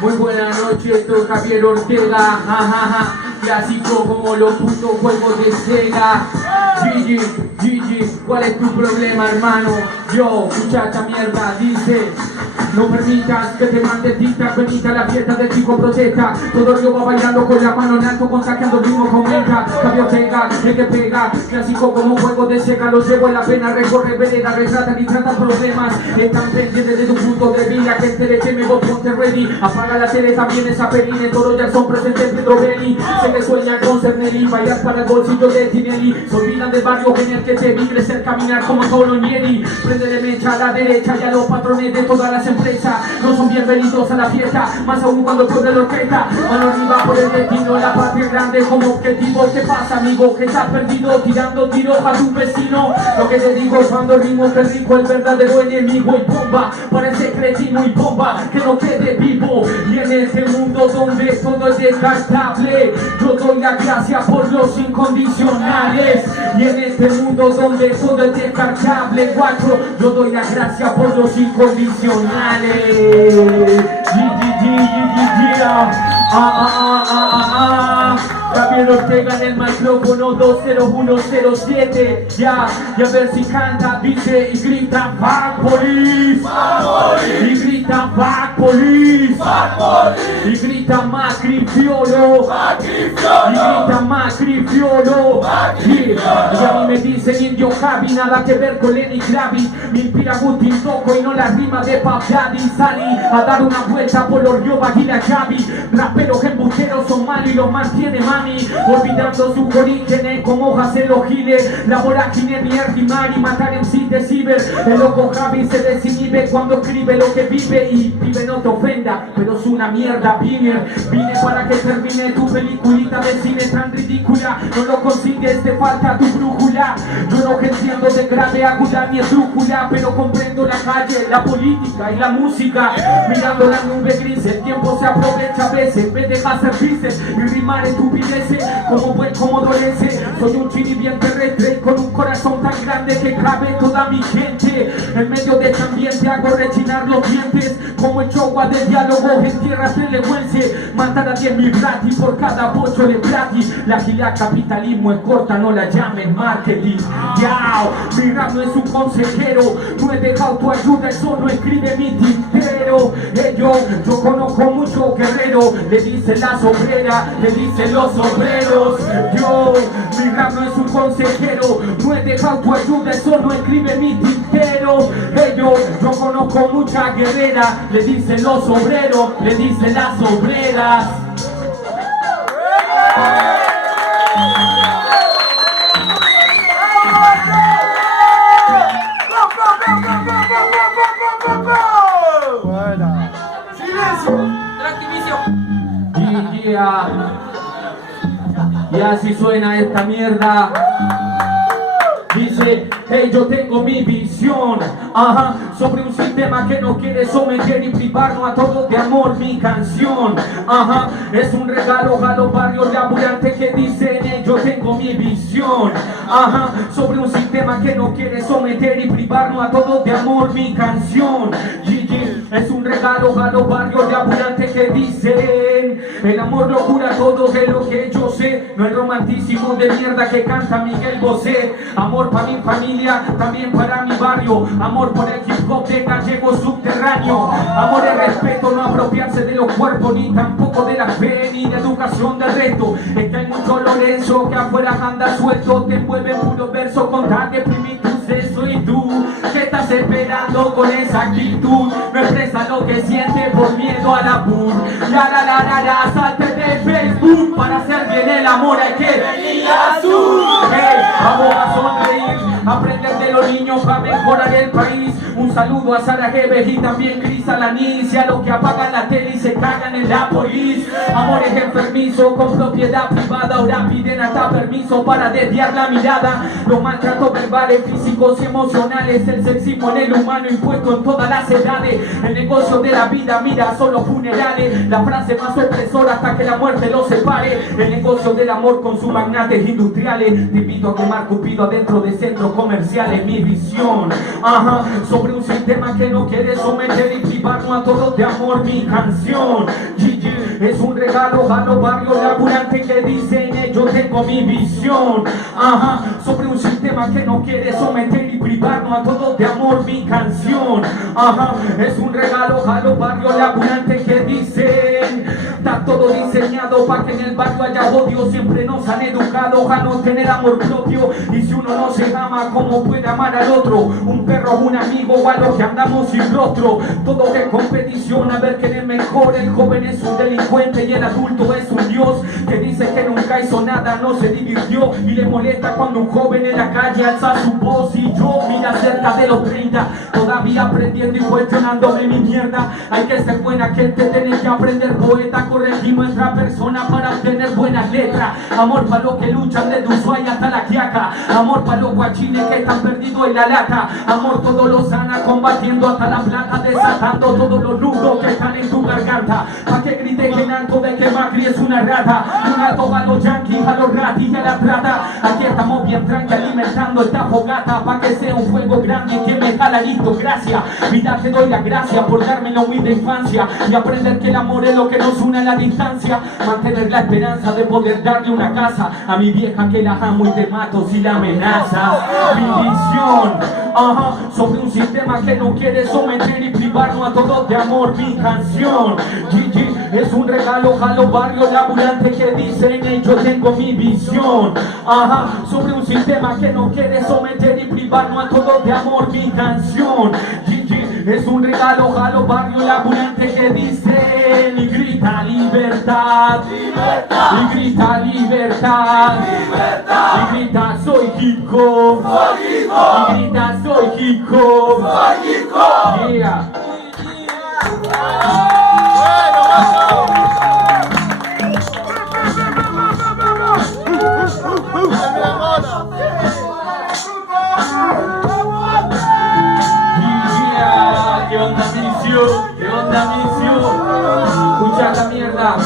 Muy buena noche, esto es Javier Ortega, clásico como los putos juegos de Sega. Gigi, ¿cuál es tu problema, hermano? Yo, muchacha mierda, dice: no permitas que te mande tinta, venita a la fiesta del chico protesta. Todo el va bailando con la mano en alto, contagiando el ritmo con menta. Javier Ortega, el que pega, clásico como un juego de Sega. Los llevo en la pena, recorre vereda, retratan y tratan problemas. Están pendientes de tu punto de vida, que te que me voy, ponte ready. Apaga la tele, también esa pelín, todos ya son presentes Pedro Belli. Sé que sueña con Cernelli, bailar para el bolsillo de Tinelli. Se olvidan del barrio en el que te vi crecer, caminar como Colonieri. Prende mecha a la derecha y a los patrones de todas las empresas no son bienvenidos a la fiesta, más aún cuando corre la orquesta. Mano arriba por el destino, la patria grande como objetivo. ¿Qué pasa, amigo? Que estás perdido tirando tiros a tu vecino. Lo que te digo cuando rimo que rico el verdadero enemigo. Y bomba, parece cretino y bomba, que no quede vivo. Y en este mundo donde todo es descartable, yo doy la gracia por los incondicionales. Y en este mundo donde todo es descartable, guacho, yo doy la gracia por los incondicionales. Javier Ortega en el micrófono 20107. Ya a ver si canta, dice y grita Back Police, y grita Back Police, y grita Macri Fiolo, y grita Macri Fiolo. Y a mí me dicen Indio Javi, nada que ver con Lenny Kravitz. Me inspira Guti Toco y no la rima de Puff Daddy. Salí a dar una vuelta por los Río Baguila Javi. Raperos embusteros son malos y los mantiene mami, olvidando sus orígenes como hojas en los giles. La vorágine ni rimar y matar en sí de ciber. El loco Javi se desinhibe cuando escribe lo que vive. Y vive, no te ofenda, pero es una mierda. Vine para que termine tu peliculita de cine tan ridícula. No lo consigues, te falta tu brújula. Yo no entiendo de grave aguda ni esdrújula, pero comprendo la calle, la política y la música. Mirando la nube gris, el tiempo se aprovecha a veces. Me deja servirse y rimar estupideces como buen comodorese. Soy un chini bien terrestre y con un corazón tan grande que cabe toda mi gente. En medio de este ambiente hago rechinar los dientes como el chogua de diálogo en tierra telehuense. Matar a 10.000 gratis por cada pocho de gratis. La gila capitalismo es corta, no la llamen marketing. Yao, mi rap no es un consejero, no he dejado tu ayuda, eso no escribe mi tintero. Yo conozco mucho guerrero, le dicen las obreras, le dicen los obreros. Mi rap no es un consejero, no he dejado tu ayuda, eso no escribe mi tintero. Yo conozco mucha guerrera, le dicen los obreros, le dicen las obreras. Y así suena esta mierda. Dice, hey, yo tengo mi visión, sobre un sistema que nos quiere someter y privarnos a todos de amor. Mi canción, es un regalo a los barrios laburantes que dicen, hey, yo tengo mi visión, sobre un sistema que nos quiere someter y privarnos a todos de amor. Mi canción, es un regalo a los barrios laburantes que dicen, el amor lo cura todo, de lo que yo sé. No el romanticismo de mierda que canta Miguel Bosé. Amor para mi familia, también para mi barrio. Amor por el hip hop de gallego subterráneo. Amor y respeto, no apropiarse de los cuerpos, ni tampoco de la fe, ni de educación del resto. Es que hay mucho Lorenzo que afuera anda suelto, te mueve puro verso con tal de primir tu sexo. Y tú, ¿qué estás esperando con esa actitud? No expresa lo que siente por miedo a la pur. Salte de Facebook, para hacer bien el amor hay que venir azul. Vamos a sonreír, aprender de los niños para mejorar el país. Un Un saludo a Sara Geves y también Cris Alanis, y a los que apagan la tele y se cagan en la polis. Amores enfermizos con propiedad privada, ahora piden hasta permiso para desviar la mirada. Los maltratos verbales, físicos y emocionales, el sexismo en el humano impuesto en todas las edades. El negocio de la vida, mira, son los funerales, la frase más opresora hasta que la muerte los separe. El negocio del amor con sus magnates industriales. Te invito a quemar Cupido adentro de centros comerciales. Mi visión, sobre un sistema que no quiere someter y privarnos a todos de amor. Mi canción, Gigi, es un regalo a los barrios laburantes que dicen yo tengo mi visión. Sobre un sistema que no quiere someter y privarnos a todos de amor. Mi canción, es un regalo a los barrios laburantes que dicen está todo diseñado para que en el barrio haya odio. Siempre nos han educado a no tener amor propio, y si uno no se ama, ¿cómo puede amar al otro? Un perro, un amigo o a los que andamos sin rostro. Todo de competición, a ver quién es mejor. El joven es un delincuente y el adulto es un dios que dice que nunca hizo nada, no se divirtió, y le molesta cuando un joven en la calle alza su voz. Y yo, mira, cerca de los 30, todavía aprendiendo y cuestionándome mi mierda. Hay que ser buena gente, tener que aprender poeta, corregir nuestra persona para obtener buenas letras. Amor para los que luchan desde Ushuaia hasta La Quiaca, amor para los guachines que están perdidos en la lata. Amor todo lo sana, combatiendo hasta La Plata, desatando todos los nudos que están en tu garganta. Pa' que griten en alto de que Macri es una rata. Un alto a los yanquis, a los ratis y a la trata. Aquí estamos bien tranqui alimentando esta fogata, pa' que sea un fuego grande y que me jala listo. Gracias, vida te doy las gracias por darme la humilde infancia y aprender que el amor es lo que nos une a la distancia. Mantener la esperanza de poder darle una casa a mi vieja que la amo y te mato si la amenazas. Mi visión, sobre un sistema que no quiere someter y privarnos a todos de amor. Mi canción, Gigi, es un regalo a los barrios laburantes que dicen yo tengo mi visión. Sobre un sistema que no quiere someter y privarnos a todos de amor. Mi canción, Gigi, es un regalo a los barrios laburantes que dicen y grita libertad, libertad, y grita libertad, libertad, y grita soy hip hop, y grita soy hip hop, yeah. ¿Qué onda, Micio? ¿Qué onda, Micio? Escucha la mierda.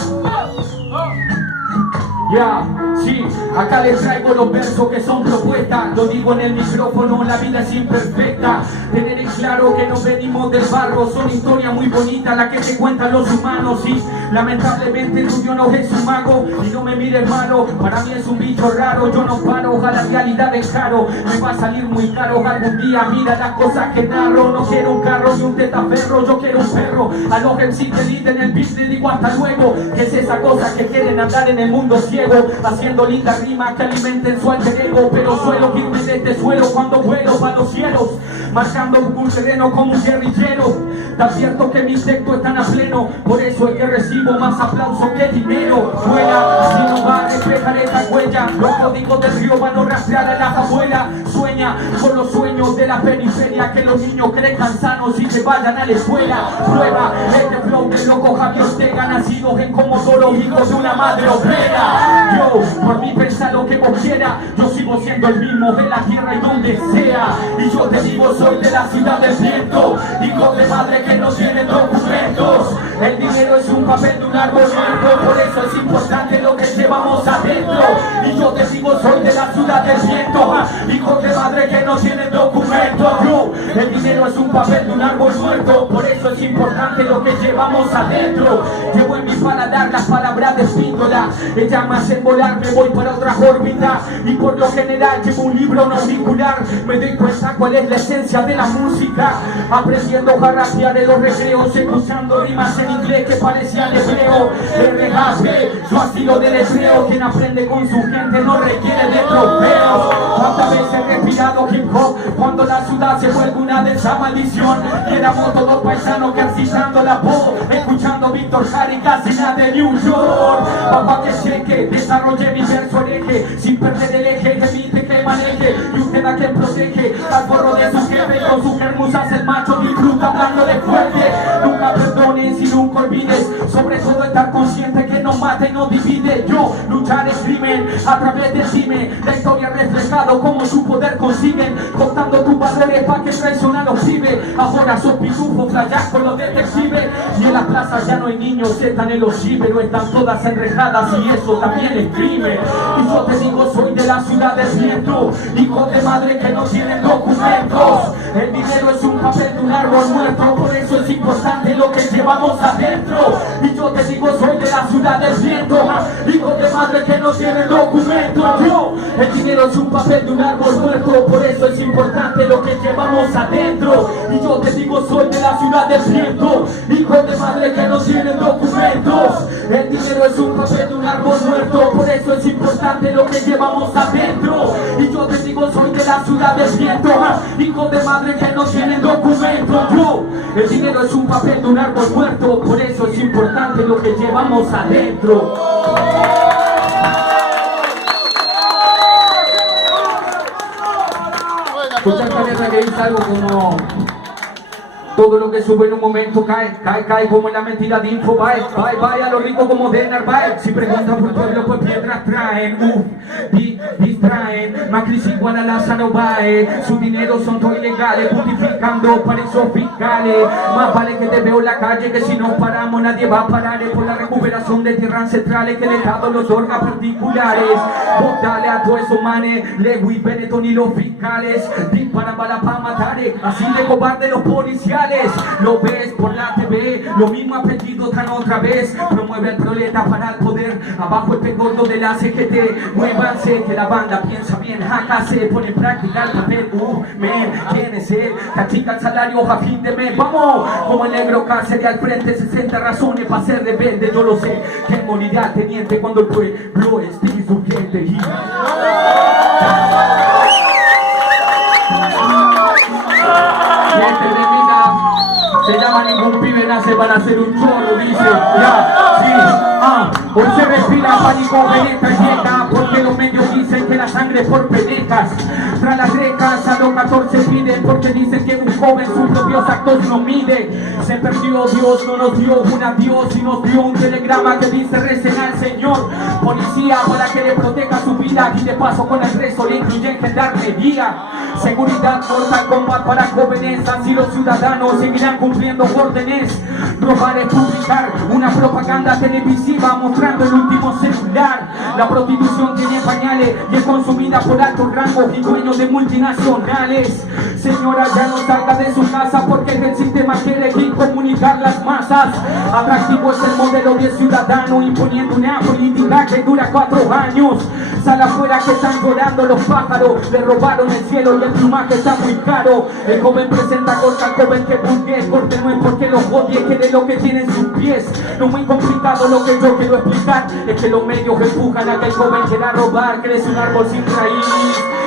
Ya, sí, acá les traigo los versos que son propuestas. Lo digo en el micrófono, la vida es imperfecta. Tener en claro que no venimos del barro. Son historias muy bonitas las que te cuentan los humanos. Y lamentablemente el tuyo no es un mago. Y no me mires malo, para mí es un bicho raro. Yo no paro, a la realidad es caro. Me va a salir muy caro algún día. Mira las cosas que narro. No quiero un carro ni un tetaferro, yo quiero un perro. A los MC que en el beat le digo hasta luego. Que es esa cosa que quieren andar en el mundo ciego, haciendo lindas rimas que alimenten su alter ego. Pero suelo irme de este suelo cuando vuelo para los cielos, marcando un terreno como un guerrillero. Tan cierto que mis textos están a pleno, por eso es que recibo más aplausos que dinero. Fuera, si no va a reflejar esta huella, los códigos del río van a rastrear a las abuelas. Sueña con los sueños de la periferia, que los niños crezcan sanos y que vayan a la escuela. Prueba este flow de loco Javier Ortega, nacidos en Comodoro, hijos de una madre obrera. Yo, por mí pensá lo que vos quieras, yo sigo siendo el mismo de la tierra y donde sea. Y yo te digo, soy de la ciudad del viento, hijo de madre que no tienen documentos. El dinero es un papel de un árbol muerto, por eso es importante lo que llevamos adentro. Y yo te digo, soy de la ciudad del viento, hijo de madre que no tienen documentos. Yo, el dinero es un papel de un árbol muerto, por eso es importante lo que llevamos adentro. Llevo en mi paladar las palabras de Espíndola, ella me hace volar, me voy para otra órbita. Y por lo general llevo un libro no auricular, me doy cuenta cuál es la esencia de la música. Aprendiendo a rapear en los recreos, escuchando rimas en inglés que parecían hebreo. RAP, yo así lo deletreo, quien aprende con su gente no requiere de trofeos. ¿Cuántas veces he respirado hip hop cuando la ciudad se vuelve una de esa maldición? Y éramos todos paisanos que recitando la voz, escuchando Víctor Jara y casi nada de New mayor. Papá que cheque, desarrolle mi verso hereje, sin perder el eje, evite que maneje, y usted a quien protege, al forro de su jefe, con su germus hace el macho, disfruta hablando de fuerte. Nunca perdones y nunca olvides, sobre todo estar consciente que no mata y no divide. Yo luchar es crimen, a través del cine, la historia reflejado como su poder consiguen, contando tus valores pa' que traicionan a los pibes. Ahora sos pitufo, flayás con los detectives, y en las plazas ya no hay niños, están en los chivos, pero están todas enrejadas y eso también es crimen. Y yo te digo, soy de la ciudad del viento, hijo de madre que no tienen documentos. El dinero es un papel de un árbol muerto, por eso es importante lo que llevamos adentro. Y yo te digo, soy de la ciudad del viento, hijo de madre que no tienen documentos. Yo, el dinero es un papel de un árbol muerto, por eso es importante lo que llevamos adentro. Y yo te digo, soy de la ciudad del viento, hijo de madre que no tienen documentos. El dinero es un papel de un árbol muerto, por eso es importante lo que llevamos adentro. Y yo te digo, soy de la ciudad del viento, hijo de madre que no tienen documentos. Yo, el dinero es un papel de un árbol muerto, por eso es importante lo que llevamos adentro. Escucha esta letra que dice algo como: todo lo que sube en un momento cae, cae, cae como en la mentira de info, bye, bye, bye, a lo rico como de Narváez. Si preguntan por pueblo, pues piedras traen, distraen, Macri igual a Lázaro Báez, su dinero son todos ilegales, justificando para esos fiscales. Más vale que te veo en la calle, que si no paramos nadie va a parar, por la recuperación de tierras ancestrales que el Estado nos otorga particulares. Vos dale a todos esos manes, Lewis, Benetton y los fiscales, disparan balas para matar, así de cobarde los policiales. Lo ves por la TV, lo mismo apellido tan otra vez. Promueve el proleta para el poder, abajo el pegordo de la CGT. Muévanse que la banda piensa bien, acá se pone en práctica el papel. ¿Quién es él? Cachica el salario a fin de mes. Vamos, como el negro cárcel al frente, 60 razones para ser rebelde. Yo lo sé, que morirá el teniente cuando el pueblo esté insurgente. Se llama Ningún pibe nace para ser un chorro, dice, ya, sí, hoy se respira pánico, veneta y dieta, porque los medios dicen que la sangre es por penecas. Tras las rejas a los 14 piden, porque dicen que un joven sus propios actos no mide. Se perdió Dios, no nos dio un adiós y nos dio un telegrama que dice recen al Señor. Policía para que le proteja su vida y de paso con el resto le incluyen darle guía. Seguridad, Mortal Kombat para jóvenes, así los ciudadanos seguirán cumpliendo órdenes. Robar es publicar una propaganda televisiva mostrando el último celular. La prostitución tiene pañales y es consumida por altos rangos y dueños de multinacionales. Señora, ya no salga de su casa porque el sistema quiere incomunicar las masas. Atractivo es el modelo de ciudadano imponiendo una política que dura 4 años. Sal afuera que están llorando los pájaros, le robaron el cielo y el plumaje está muy caro. El joven presenta corta al joven que busque, corte no es porque los odie, que de lo que tienen sus pies. No muy complicado lo que yo quiero explicar, es que los medios empujan a que el joven quiera robar, crece un árbol sin raíz.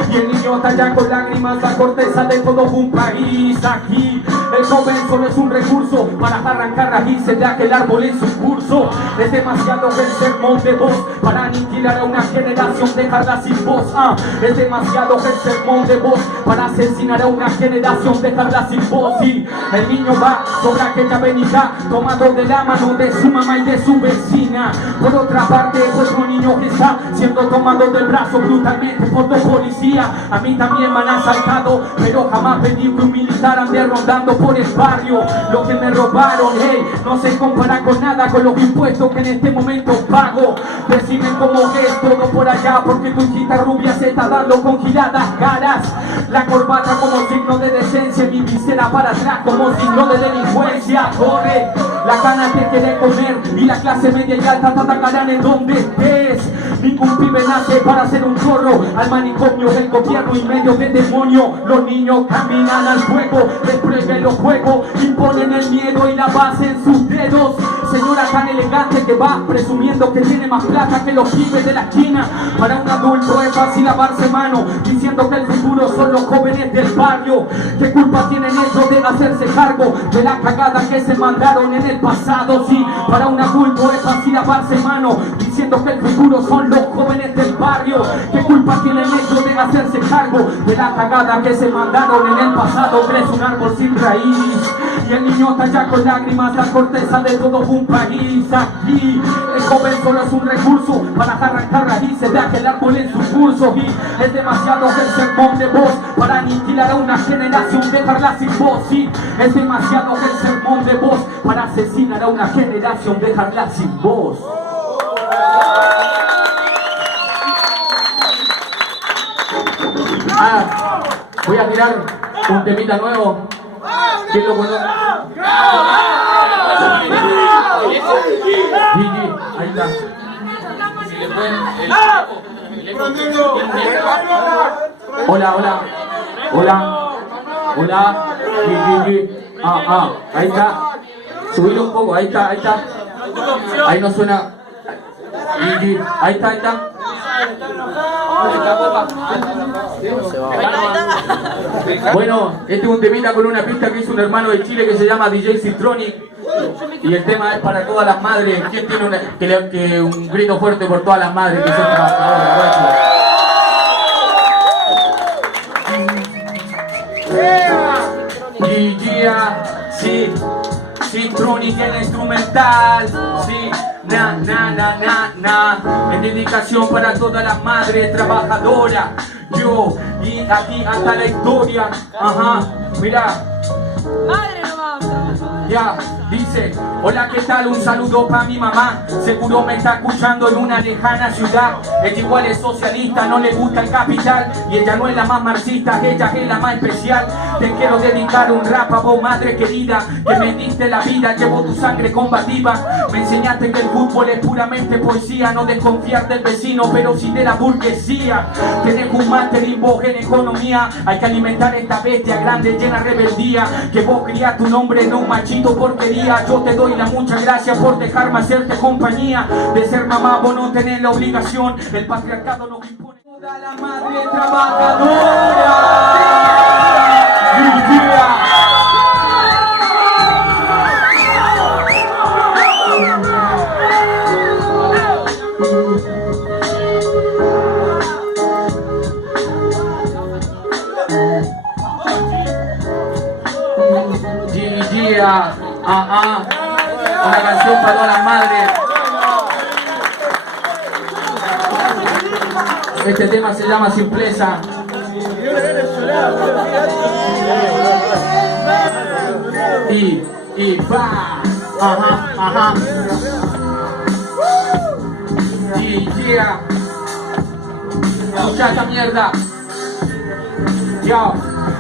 Y el niño talla con lágrimas la corteza de todo un país. Aquí el joven solo es un recurso para arrancar raíces de aquel árbol en su curso. Es demasiado el sermón de voz para aniquilar a una generación, dejarla sin voz. Es demasiado el sermón de voz para asesinar a una generación, dejarla sin voz. Y el niño va sobre aquella avenida tomado de la mano de su mamá y de su vecina. Por otra parte, otro niño que está siendo tomado del brazo brutalmente por dos policías. A mí también me han asaltado, pero jamás pedí que un militar ande rondando por el barrio. Lo que me robaron, no se compara con nada con los impuestos que en este momento pago. Perciben como que es todo por allá, porque tu hijita rubia se está dando con giradas caras. La corbata como signo de decencia, mi visera para atrás como signo de delincuencia. Corre, la cana te quiere comer y la clase media y alta te atacarán en donde estés. Ningún pibe nace para ser un chorro, al manicomio del gobierno y medio de demonio. Los niños caminan al fuego, les prohíben los juegos, imponen el miedo y la base en sus dedos. señora tan elegante que va presumiendo que tiene más plata que los pibes de la esquina. Para un adulto es fácil lavarse mano, diciendo que el futuro son los jóvenes del barrio. ¿Qué culpa tienen ellos de hacerse cargo de la cagada que se mandaron en el pasado? Sí, para un adulto es fácil lavarse mano, diciendo que el futuro son los jóvenes del barrio. ¿Qué culpa tienen ellos de hacerse cargo de la cagada que se mandaron en el pasado? Crece un árbol sin raíz y el niño talla con lágrimas la corteza de todo un país. Aquí el joven solo es un recurso para arrancar raíces de aquel árbol en su curso. Y es demasiado el sermón de voz para aniquilar a una generación, dejarla sin voz. Sí, es demasiado el sermón de voz para asesinar a una generación, dejarla sin voz. Voy a tirar un temita nuevo. ¿Quién lo conoce? Gigi, ahí está. Hola, hola. Hola. Hola. Gigi. Ahí está. Subilo un poco, ahí está, ahí está. Ahí no suena. Gigi, ahí está, ahí está. Bueno, este es un temita con una pista que hizo un hermano de Chile que se llama DJ Citronic. Y el tema es para todas las madres. ¿Quién tiene un grito fuerte por todas las madres que son trabajadoras? Sí, Citronic en la instrumental. Sí, en dedicación para todas las madres trabajadoras. Yo, y aquí hasta la historia. Ajá, mira. Madre nomás. Ya, dice, hola, ¿qué tal? Un saludo para mi mamá. Seguro me está escuchando en una lejana ciudad. Ella igual es socialista, no le gusta el capital. Y ella no es la más marxista, ella es la más especial. Te quiero dedicar un rap a vos, madre querida, que me diste la vida, llevo tu sangre combativa. Me enseñaste que el fútbol es puramente poesía, no desconfiar del vecino, pero sí de la burguesía. Te dejo un máster y vos en economía. Hay que alimentar esta bestia grande, llena de rebeldía. Que vos criás tu nombre, no un machito porquería. Yo te doy las muchas gracias por dejarme hacerte compañía. De ser mamá vos no tenés la obligación, el patriarcado nos impone. Toda la madre trabajadora. Una canción para todas las madres. Este tema se llama Simpleza. Y va. Ajá. Escucha esta mierda. Yo.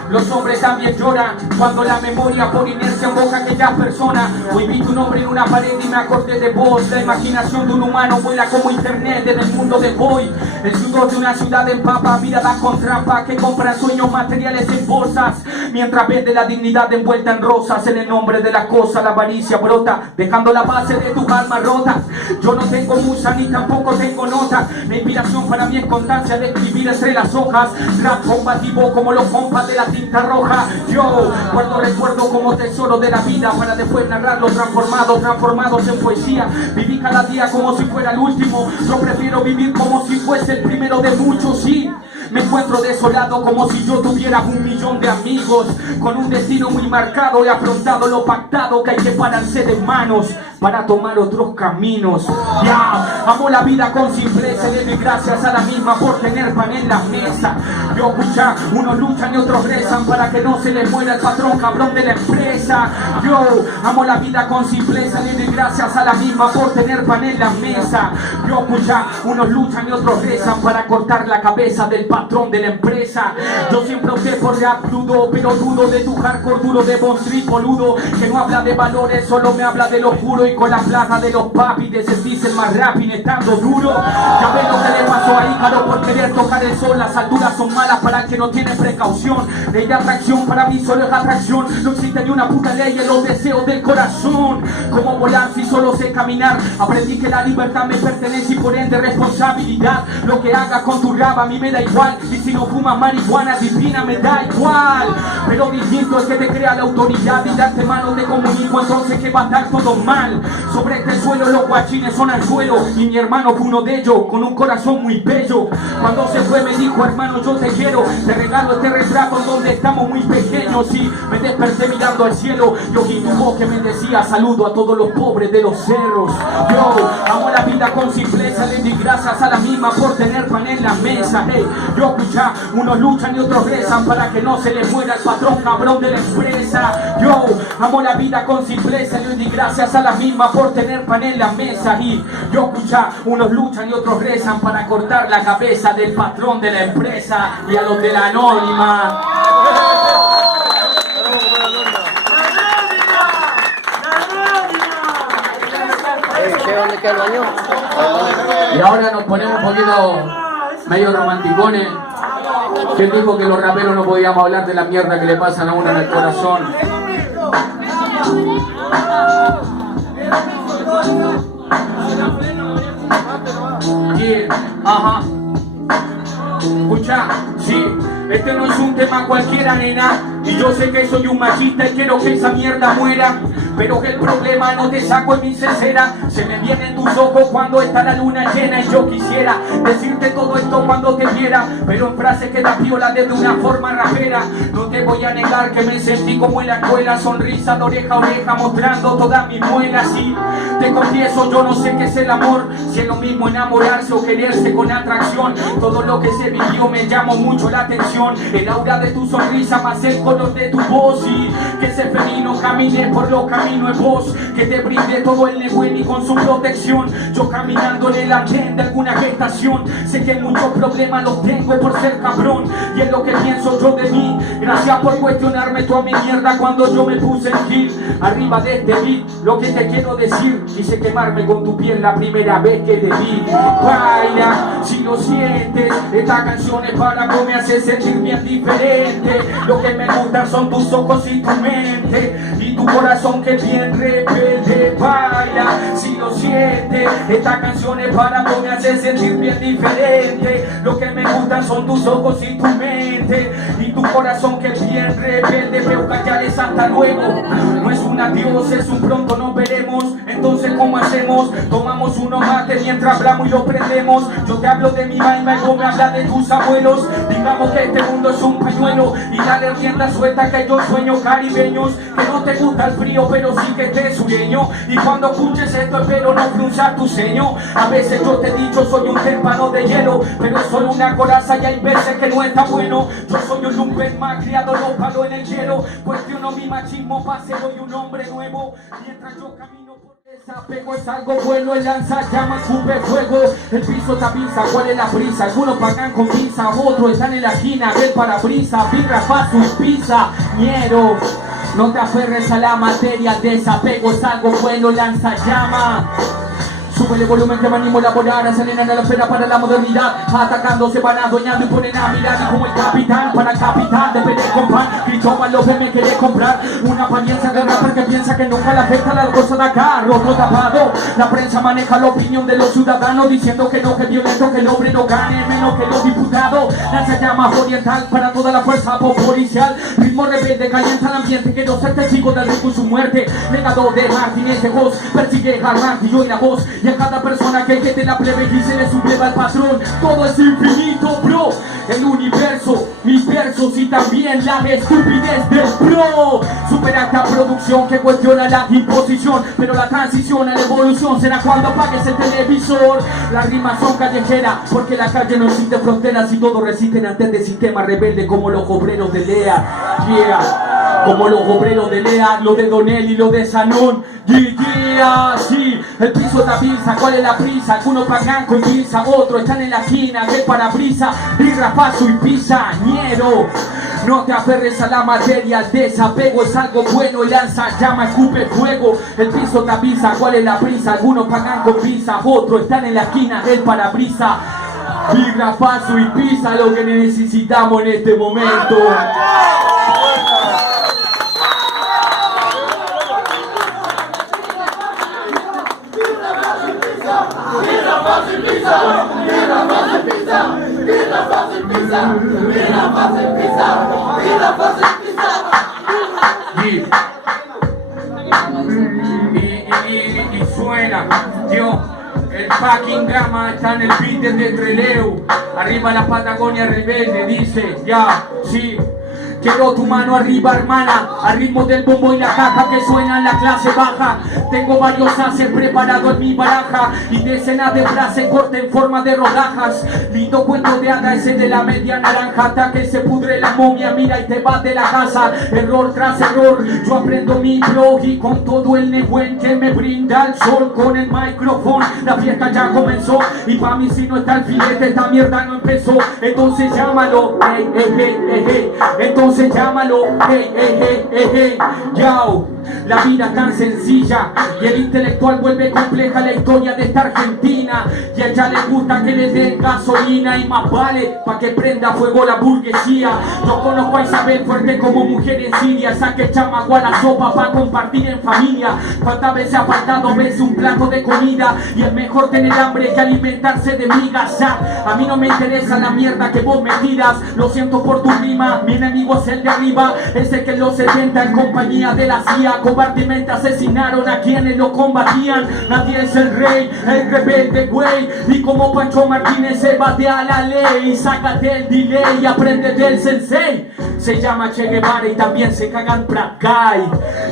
Los hombres también lloran cuando la memoria por inercia invoca a aquellas personas. Hoy vi tu nombre en una pared y me acordé de vos. La imaginación de un humano vuela como internet en el mundo de hoy. El sudor de una ciudad en papa, miradas con trampa que compran sueños materiales en bolsas, mientras vende la dignidad envuelta en rosas. En el nombre de la cosa la avaricia brota, dejando la base de tu alma rota. Yo no tengo musa ni tampoco tengo nota. La inspiración para mí es constancia de escribir entre las hojas. Rap combativo como los compas de la tinta roja. Yo guardo recuerdo como tesoro de la vida para después narrarlo transformados en poesía. Viví cada día como si fuera el último. Yo prefiero vivir como si fuese el primero de muchos. Sí, me encuentro desolado como si yo tuviera 1 millón de amigos, con un destino muy marcado. He afrontado lo pactado, que hay que pararse de manos para tomar otros caminos. Ya, amo la vida con simpleza y le doy gracias a la misma por tener pan en la mesa. Yo escucha, unos luchan y otros rezan para que no se les muera el patrón cabrón de la empresa. Yo amo la vida con simpleza y le doy gracias a la misma por tener pan en la mesa. Yo escucha, unos luchan y otros rezan para cortar la cabeza del patrón de la empresa. Yo siempre opté por rap crudo, pero dudo de tu hardcore duro de Bon Street boludo, que no habla de valores, solo me habla de lo puro. Y con la plaga de los papis de sentirse el más rápido estando duro. Ya ves lo que le pasa pasó a Ícaro por querer tocar el sol. Las alturas son malas para el que no tiene precaución. Ley de atracción para mí solo es atracción. No existe ni una puta ley en los deseos del corazón. ¿Cómo volar si solo sé caminar? Aprendí que la libertad me pertenece y por ende responsabilidad. Lo que hagas con tu raba a mí me da igual. Y si no fumas marihuana divina me da igual. Pero distinto es que te crea la autoridad y de antemano te comunico entonces que va a estar todo mal. Sobre este suelo los guachines son al suelo y mi hermano fue uno de ellos con un corazón muy bello. Cuando se fue me dijo hermano yo te quiero, te regalo este retrato donde estamos muy pequeños y me desperté mirando al cielo y oí tu voz que me decía saludo a todos los pobres de los cerros. Yo amo la vida con simpleza, le di gracias a la misma por tener pan en la mesa. Hey, yo escucha, unos luchan y otros rezan para que no se les muera el patrón cabrón de la empresa. Yo amo la vida con simpleza, le di gracias a la misma por tener pan en la mesa. Y yo escucha, unos luchan y otros rezan para cortar la cabeza del patrón de la empresa y a los de la anónima. ¿Dónde queda el baño? Y ahora nos ponemos un poquito medio romanticones. ¿Quién dijo que los raperos no podíamos hablar de la mierda que le pasan a uno en el corazón? Yeah, ajá. Escucha, sí, este no es un tema cualquiera, nena. Y yo sé que soy un machista y quiero que esa mierda muera. Pero que el problema no te saco en mi cesera. Se me vienen tus ojos cuando está la luna llena. Y yo quisiera decirte todo esto cuando te viera, pero en frases que da piola desde una forma rapera. No te voy a negar que me sentí como en la escuela. Sonrisa de oreja a oreja mostrando todas mis muelas. Y te confieso yo no sé qué es el amor. Si es lo mismo enamorarse o quererse con atracción. Todo lo que se vivió me llamó mucho la atención. El aura de tu sonrisa más el color de tu voz. Y que ese felino camine por los caminos en vos, que te brinde todo el Neguen y con su protección. Yo caminando en el andén de alguna gestación. Sé que muchos problemas los tengo por ser cabrón. Y es lo que pienso yo de mí. Gracias por cuestionarme toda mi mierda cuando yo me puse en hit. Arriba de este beat, lo que te quiero decir. Hice quemarme con tu piel la primera vez que te vi. Baila, si lo sientes. Esta canción es para que me hace sentir bien diferente. Lo que me gustan son tus ojos y tu mente. Y tu corazón que bien rebelde. Baila, si lo sientes. Esta canción es para que me hace sentir bien diferente. Lo que me gustan son tus ojos y tu mente. Y tu corazón que bien rebelde. Pero callarles hasta luego. No es un adiós, es un pronto nos veremos. Entonces ¿cómo hacemos? Tomamos unos mates mientras hablamos y lo prendemos. Yo te hablo de mi alma y vos me hablas de tus abuelos. Digamos que este mundo es un pañuelo. Y dale rienda suelta que yo sueño caribeños. Que no te gusta el frío pero sí que te sureño. Y cuando escuches esto espero no frunciar tu ceño. A veces yo te he dicho soy un témpano de hielo, pero es solo una coraza y hay veces que no está bueno. Yo soy un lumpen más criado los palos en el hielo. Cuestiono mi machismo paseo y un hombre nuevo. Mientras yo camino por desapego es algo bueno. El lanza llama, escupe fuego. El piso tapiza, ¿cuál es la prisa? Algunos pagan con pizza, otros están en la esquina del parabrisa. Birra, paso y pizza, ñero. No te aferres a la materia, desapego es algo bueno, lanza llama. Súbele volumen que me animo a elaborar, aceleran a la esfera para la modernidad. Atacando se van adueñando y ponen a mirar. Y como el capitán, para el capitán de pelear con pan. Cristóbal López me quiere comprar una apariencia de rapper que piensa que nunca le afecta la cosa de acá. Rostro tapado, la prensa maneja la opinión de los ciudadanos, diciendo que no, que es violento, que el hombre no gane menos que los diputados. Lanza llamas oriental para toda la fuerza policial. Ritmo rebelde, calienta el ambiente, quiero ser testigo del rico y su muerte. Legado de Martínez de Voz, persigue al martillo y la voz. Y a cada persona que de la plebe y se le subleva al patrón. Todo es infinito, bro. El universo, mis versos y también la estupidez del pro. Supera esta producción que cuestiona la imposición, pero la transición a la evolución será cuando apagues el televisor. Las rimas son callejeras, porque la calle no existe fronteras y todos resisten ante este sistema rebelde como los obreros de Lea. Yeah. Como los obreros de Lea, lo de Donel y lo de Sanón. Yeah, sí, el piso tapiza, ¿cuál es la prisa? Algunos pagan con pizza, otros están en la esquina del parabrisa. Birra, paso y pizza, ñero. No te aferres a la materia, el desapego es algo bueno. Y lanza llama, escupe fuego. El piso tapiza, ¿cuál es la prisa? Algunos pagan con pizza, otros están en la esquina del parabrisa. Birra, paso y pizza, lo que necesitamos en este momento. Y suena, yo, el fucking Gama está en el beat de Treleu. Arriba la Patagonia rebelde, dice, ya, sí. Quiero tu mano arriba, hermana, al ritmo del bombo y la caja que suena en la clase baja. Tengo varios haces preparados en mi baraja y decenas de frases cortas en forma de rodajas. Lindo cuento de hada ese de la media naranja, hasta que se pudre la momia, mira y te vas de la casa. Error tras error, yo aprendo mi blog y con todo el neguen que me brinda el sol con el micrófono. La fiesta ya comenzó y pa' mí si no está el filete, esta mierda no empezó. Entonces llámalo, hey, hey, hey, hey, hey. Entonces llámalo, hey, hey, hey, hey, hey. Yao, la vida tan sencilla y el intelectual vuelve compleja la historia de esta Argentina. Y a ella le gusta que le den gasolina y más vale pa' que prenda fuego la burguesía. Yo conozco a Isabel fuerte como mujer en Siria, esa que echa agua a la sopa pa' compartir en familia. ¿Cuántas veces ha faltado verse un plato de comida? Y es mejor tener hambre que alimentarse de migas. Ya, a mí no me interesa la mierda que vos me tiras, lo siento por tu rima, mi enemigo es el de arriba, ese que en los 70 en compañía de la CIA cobardemente asesinaron a quienes lo combatían. Nadie es el rey, el rebelde güey, y como Pancho Martínez se bate a la ley. Sácate el delay y aprende del sensei. Se llama Che Guevara y también se cagan Pracay.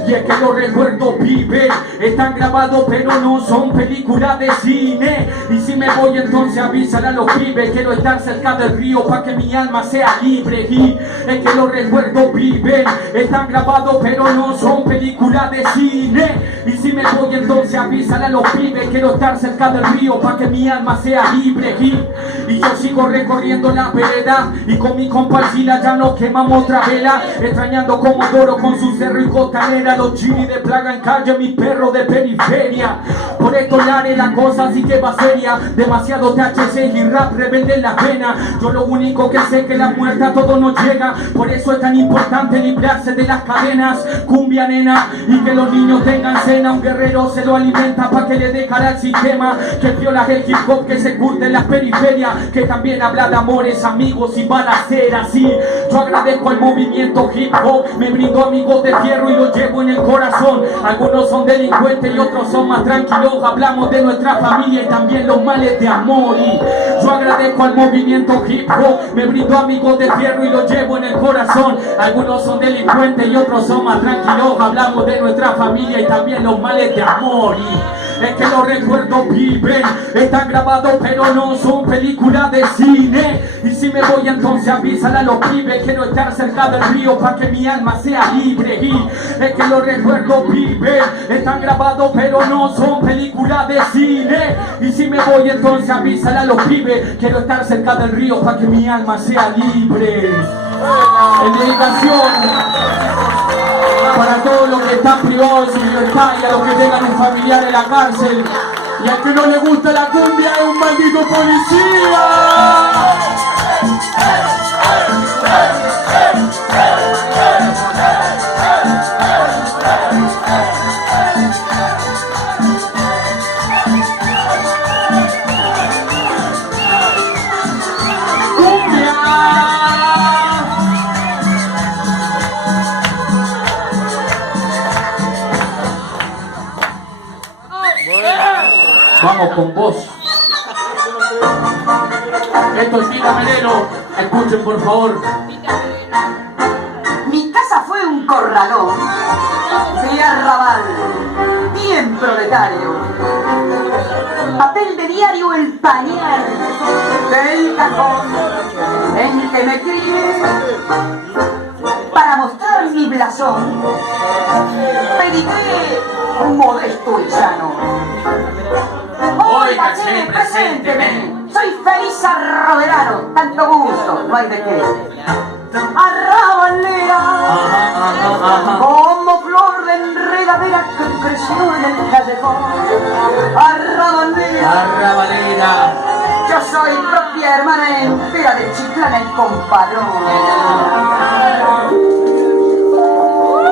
Y es que los recuerdos viven, están grabados pero no son películas de cine. Y si me voy entonces avísale a los pibes, quiero estar cerca del río pa' que mi alma sea libre. Y es que los recuerdos viven, están grabados pero no son películas de cine. Y si me voy entonces avísale a los pibes, quiero estar cerca del río pa' que mi alma sea libre. Y yo sigo recorriendo la vereda y con mi compa Gila ya no quemamos otra vela, extrañando como Doro con su cerro y costanera, los chilis de plaga en calle, mis perros de periferia. Por esto lares la cosa sí que va seria, demasiado THC y rap rebelde en la pena. Yo lo único que sé que la muerte a todo nos llega, por eso es tan importante librarse de las cadenas. Cumbia nena, y que los niños tengan cena, un guerrero se lo alimenta pa' que le dé cara al sistema. Que viola el hip hop que se curte en las periferias, que también habla de amores, amigos y balaceras. Sí, yo agradezco al movimiento hip hop, me brindó amigos de fierro y los llevo en el corazón. Algunos son delincuentes y otros son más tranquilos, hablamos de nuestra familia y también los males de amor. Y yo agradezco al movimiento hip hop, me brindó amigos de fierro y los llevo en el corazón. Algunos son delincuentes y otros son más tranquilos, hablamos de nuestra familia y también los males de amor. Y es que los recuerdos viven, están grabados pero no son películas de cine. Y si me voy entonces avísale a los pibes, quiero estar cerca del río pa' que mi alma sea libre. Y es que los recuerdos viven, están grabados pero no son películas de cine. Y si me voy entonces avísale a los pibes, quiero estar cerca del río pa' que mi alma sea libre. En dedicación para todos los que están privados de su libertad y a los que tengan un familiar en la cárcel. Y al que no le gusta la cumbia es un maldito policía. Vamos con vos. Esto es Tita Melero. Escuchen por favor. Mi casa fue un corralón de arrabal, bien proletario. Papel de diario, el pañal del cajón en que me crié. Para mostrar mi blasón, pedigrí modesto y sano. Oiga, che, presénteme. Soy feliz arroderano, tanto gusto, no hay de qué. Arrabalera, como flor de enredadera que creció en el callejón. Arrabalera, Arrabalera. Yo soy propia hermana entera de Chiclana y compadrón.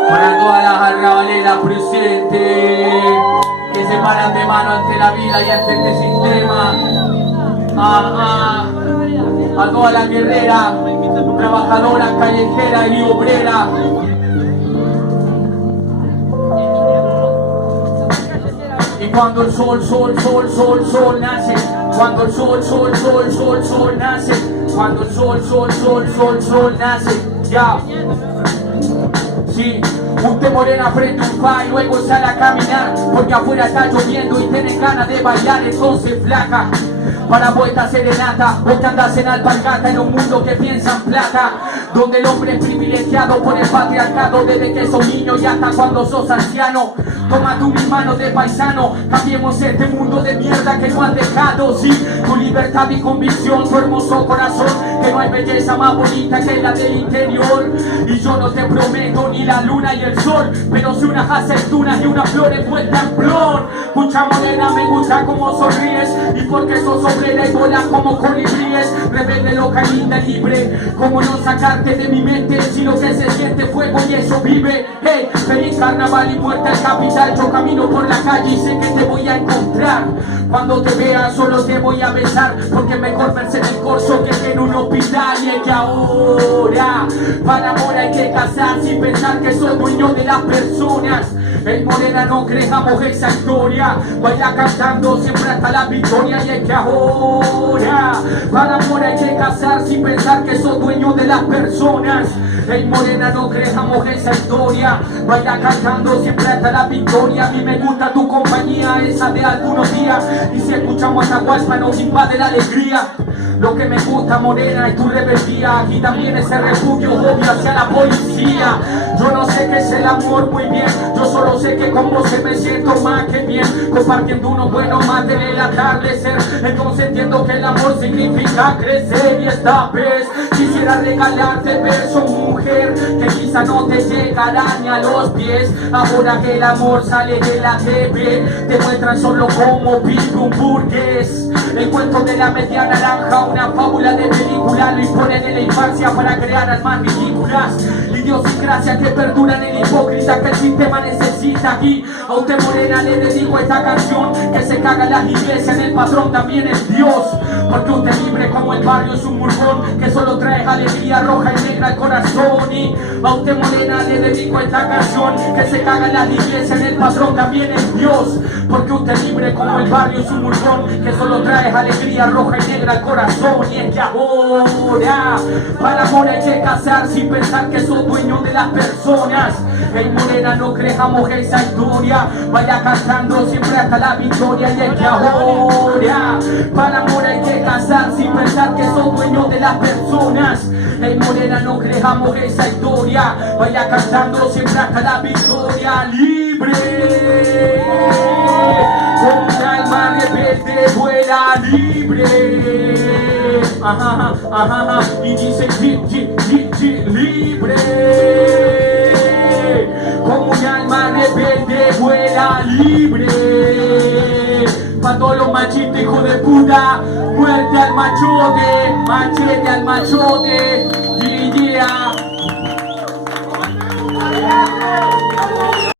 Para todas las arrabaleras presentes que se paran de mano ante la vida y ante este sistema. A todas las guerreras, trabajadoras, callejeras y obreras. Y cuando el sol nace, cuando el sol nace, cuando el sol nace, ya. Sí, usted morena frente a un fa y luego sale a caminar, porque afuera está lloviendo y tiene ganas de bailar, entonces flaca. Para vuelta serenata, vos que andás en alpargata en un mundo que piensa en plata, donde el hombre es privilegiado por el patriarcado desde que sos niño y hasta cuando sos anciano. Toma tú mis manos de paisano, cambiemos este mundo de mierda que no has dejado. Sí, tu libertad y convicción, tu hermoso corazón, que no hay belleza más bonita que la del interior. Y yo no te prometo ni la luna y el sol, pero si unas aceitunas y unas flores vuelta en flor. Mucha morena, me gusta como sonríes, y porque sos obrera y volas como colibríes. Rebelde, loca, linda y libre, como no sacarte de mi mente si lo que se siente fuego y eso vive. Hey, feliz carnaval y muerte al capital. Yo camino por la calle y sé que te voy a encontrar. Cuando te vea solo te voy a besar, porque mejor verse en el corso que en un hospital. Y es que ahora para amor hay que casar sin pensar que soy dueño de las personas. El morena no creamos esa historia, baila cantando siempre hasta la victoria. Y es que ahora para amor hay que casar sin pensar que soy dueño de las personas. El morena no creamos esa historia, baila cantando siempre hasta la victoria. A mí me gusta tu compañía, esa de algunos días, y si escuchamos Atahualpa nos invade la alegría. Lo que me gusta, morena, es tu rebeldía y también ese refugio obvio hacia la policía. Yo no sé qué es el amor muy bien, yo solo sé que con vos me siento más que bien, compartiendo unos buenos mates en el atardecer. Entonces entiendo que el amor significa crecer, y esta vez quisiera regalarte besos, mujer, que quizá no te llegará ni a los pies. Ahora que el amor sale de la TV, te muestran solo como pide un burgués. El cuento de la media naranja, una fábula de película, lo imponen en la infancia para crear almas ridículas. Idiosincrasia que perduran en hipócrita que el sistema necesita. Y a usted morena le dedico esta canción, que se cagan las iglesias, en el patrón también es Dios. Porque usted libre como el barrio es un murgón que solo trae alegría roja y negra al corazón. Y a usted morena le dedico esta canción, que se cagan las iglesias, en el patrón también es Dios. Porque usted libre como el barrio es un murgón que solo trae alegría roja y negra al corazón. Y es que ahora para amor hay que casar sin pensar que sos dueño de las personas. El morena no creamos esa historia, vaya cantando siempre hasta la victoria. Y es que ahora para amor hay que casar sin pensar que sos dueño de las personas. El morena no creamos esa historia, vaya cantando siempre hasta la victoria. Libre, con alma rebelde vuela libre. Ajá, ajá, ajá. Y dice libre. Como un alma rebelde vuela libre. Pa' todos los machitos, hijo de puta, muerte al machote, machete al machote. Yeah.